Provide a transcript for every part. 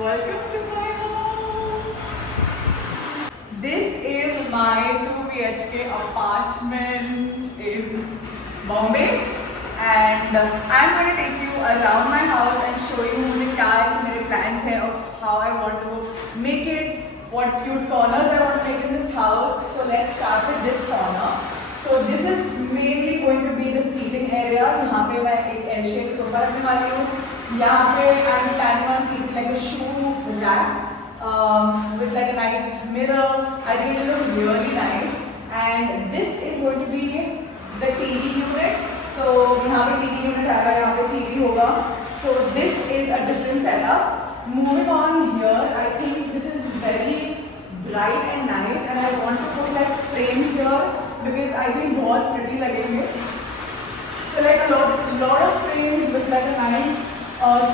Welcome to my home. This is my 2 BHK apartment in Bombay, and I'm going to take you around my house and show you मुझे क्या ऐसे मेरे plans हैं of how I want to make it, what cute corners I want to make in this house. So let's start with this corner. So this is mainly going to be the seating area. यहाँ पे मैं एक L-shaped sofa रखने वाली हूँ. यहाँ पे I'm planning on keeping like a shoe rack with like a nice mirror. I think it will look really nice. And this is going to be the TV unit. So यहाँ पे TV unit आएगा, यहाँ पे TV होगा. So this is a different setup. Moving on here, I think this is very bright and nice, and I want to put like frames here because I think बहुत pretty लगेंगे. So like a lot of frames with like a nice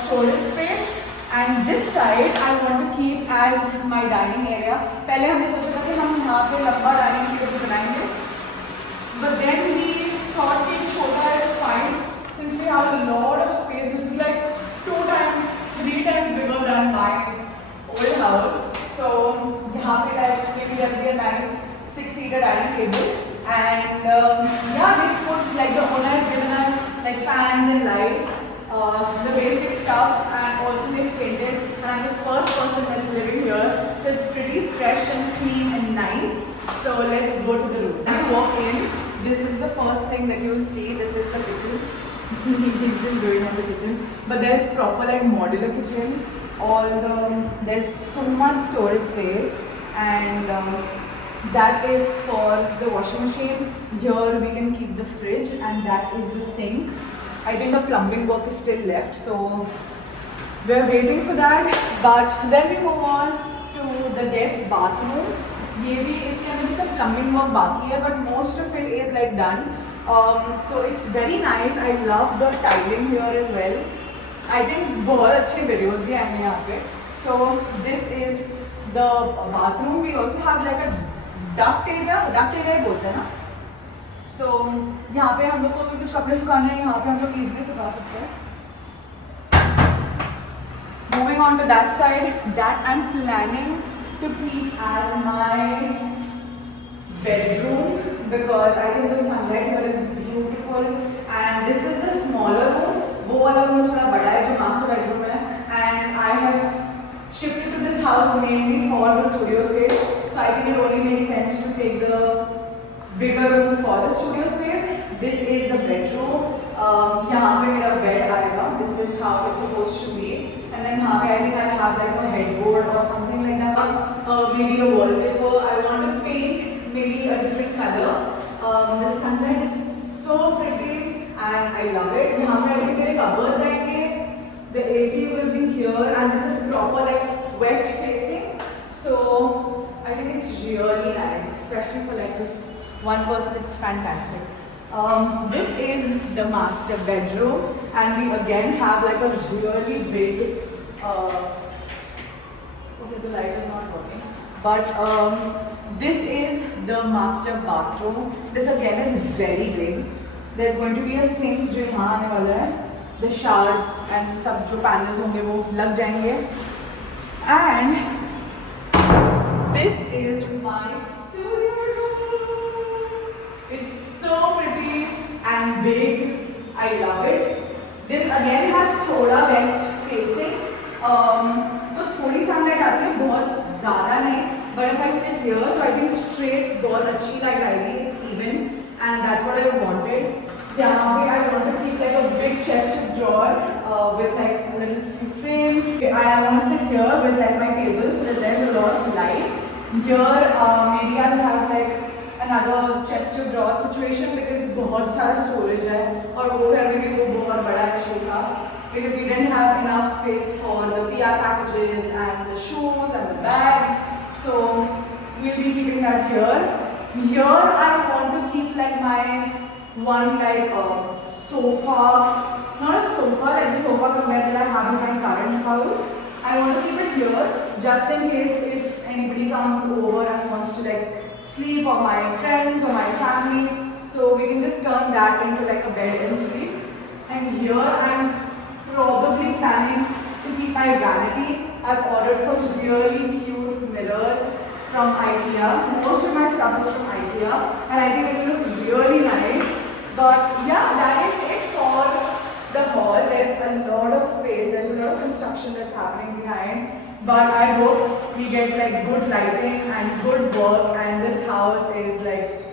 storage space. And this side I want to keep as my dining area. पहले हमने सोचा था कि हम यहाँ पे लंबा dining table बनाएंगे, but then we thought कि छोटा is fine since we have a lot of space. This is like 3 times bigger than my old house. So यहाँ पे like maybe there will be a nice 6-seater dining table. And yeah, we put like the owner has given us like fans and lights, the basic stuff, and also they've painted. And I'm the first person that's living here, so it's pretty fresh and clean and nice. So let's go to the room. When you walk in, this is the first thing that you'll see. This is the kitchen. He's just doing on the kitchen, but there's proper like modular kitchen. There's so much storage space, and that is for the washing machine. Here we can keep the fridge, and that is the sink. I think the plumbing work is still left, so we're waiting for that. But then we move on to the guest bathroom. ये भी इसके अंदर भी सब plumbing work बाकी है, but most of it is like done. So it's very nice. I love the tiling here as well. I think बहुत अच्छे videos भी आएंगे यहाँ पे. So this is the bathroom. We also have like a duct area बोलते हैं ना. So यहाँ पे हम लोग को अगर कुछ कपड़े सुखाने हैं, यहाँ पे हम लोग easily सुखा सकते हैं. Moving on to that side, that I'm planning to keep as my bedroom because I think the sunlight here is beautiful. And this is the smaller room. वो वाला room थोड़ा बड़ा है जो master bedroom है. And I have shifted to this house mainly for the studio space. So I think it only makes sense to take the bigger room for the studio space. This is the bedroom. यहाँ पे मेरा bed आएगा. This is how it's supposed to be. And then यहाँ पे I think I'll have like a headboard or something like that. Maybe a wallpaper. I want to paint maybe a different color. The sunlight is so pretty and I love it. यहाँ पे I think मेरे cupboards आएंगे. The AC will be here, and this is proper like west facing. So I think it's really nice, especially for like just one person. It's fantastic. This is the master bedroom, and we again have like a really big. Okay, the light is not working, but this is the master bathroom. This again is very big. There's going to be a sink जो यहाँ आने वाला है. The showers and सब जो panels होंगे वो लग जाएंगे. And this is my studio room. It's so pretty and big. I love it. This again has थोड़ा west facing. तो थोड़ी sunlight आती है, बहुत ज़्यादा नहीं. But if I sit here, तो I think straight बहुत अच्छी light आएगी. It's even, and that's what I wanted. यहाँ पे I want to keep like a big chest of drawer with like a little few frames. And I want to sit here with like my table so that there's a lot of light. Here maybe I'll have like another chest of drawers situation because बहुत सारा storage है और वो घर में भी वो बहुत बड़ा issue था because we didn't have enough space for the PR packages and the shoes and the bags. So we'll be keeping that here. Here I want to keep like my one like sofa, not a sofa like the sofa that I have in my current house. I want to keep it here just in case if anybody comes over and wants to like sleep, or my friends or my family, so we can just turn that into like a bed and sleep. And here I'm probably planning to keep my vanity. I've ordered for really cute mirrors from IKEA. Most of my stuff is from IKEA and I think it will look really nice. But yeah, that is it for the hall. There's a lot of space, there's a lot of construction that's happening behind. But I hope we get like good lighting and good work, and this house is like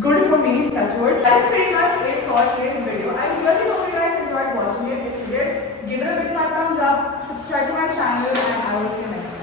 good for me, touch wood. That's pretty much it for today's video. I really hope you guys enjoyed watching it. If you did, give it a big fat thumbs up, subscribe to my channel, and I will see you next time.